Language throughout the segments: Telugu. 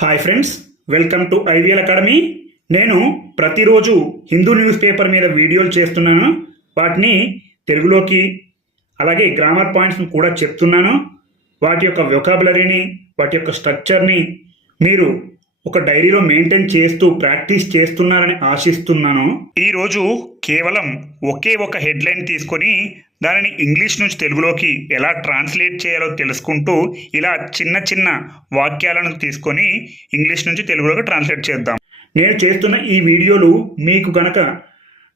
Hi friends welcome to IVL academy నేను ప్రతిరోజు హిందూ న్యూస్ పేపర్ మీద వీడియోలు చేస్తున్నాను. వాటిని తెలుగులోకి అలాగే గ్రామర్ పాయింట్స్ని కూడా చెప్తున్నాను. వాటి యొక్క వొకాబులరీని వాటి యొక్క స్ట్రక్చర్ని మీరు ఒక డైరీలో మెయింటైన్ చేస్తూ ప్రాక్టీస్ చేస్తున్నారని ఆశిస్తున్నాను. ఈరోజు కేవలం ఒకే ఒక హెడ్లైన్ తీసుకొని దానిని ఇంగ్లీష్ నుంచి తెలుగులోకి ఎలా ట్రాన్స్లేట్ చేయాలో తెలుసుకుంటూ ఇలా చిన్న చిన్న వాక్యాలను తీసుకొని ఇంగ్లీష్ నుంచి తెలుగులోకి ట్రాన్స్లేట్ చేద్దాం. నేను చేస్తున్న ఈ వీడియోలు మీకు గనక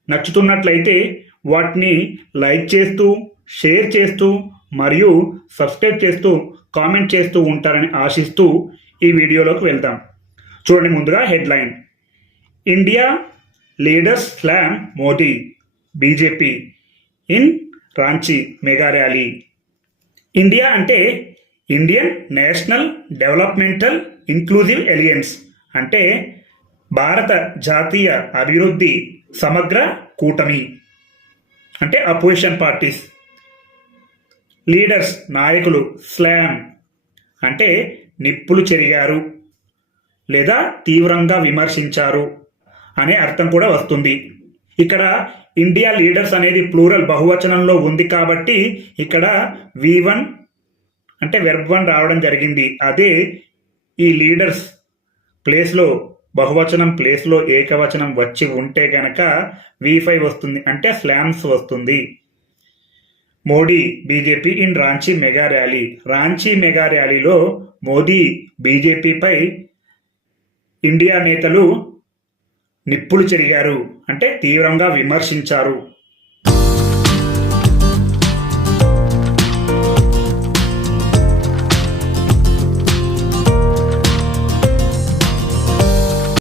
నచ్చుతున్నట్లయితే వాటిని లైక్ చేస్తూ షేర్ చేస్తూ మరియు సబ్స్క్రైబ్ చేస్తూ కామెంట్ చేస్తూ ఉంటారని ఆశిస్తూ ఈ వీడియోలోకి వెళ్దాం. చూడండి ముందుగా headline. India leaders slam Modi BJP in Ranchi mega rally. India అంటే Indian national developmental inclusive alliance అంటే భారత జాతీయ అభివృద్ధి సమగ్ర కూటమి అంటే అపోజిషన్ పార్టీస్. లీడర్స్ నాయకులు స్లామ్ అంటే నిప్పులు చెరిగారు. లేదా తీవ్రంగా విమర్శించారు అనే అర్థం కూడా వస్తుంది. ఇక్కడ ఇండియా లీడర్స్ అనేది ప్లూరల్ బహువచనంలో ఉంది కాబట్టి ఇక్కడ వి వన్ అంటే వెర్బ్ వన్ రావడం జరిగింది. అదే ఈ లీడర్స్ ప్లేస్లో బహువచనం ప్లేస్లో ఏకవచనం వచ్చి ఉంటే గనక వి ఫైవ్ వస్తుంది. అంటే స్లామ్స్ వస్తుంది. Modi BJP in Ranchi mega rally Ranchi mega ర్యాలీలో మోదీ బీజేపీపై ఇండియా నేతలు నిప్పులు చెరిగారు. అంటే తీవ్రంగా విమర్శించారు.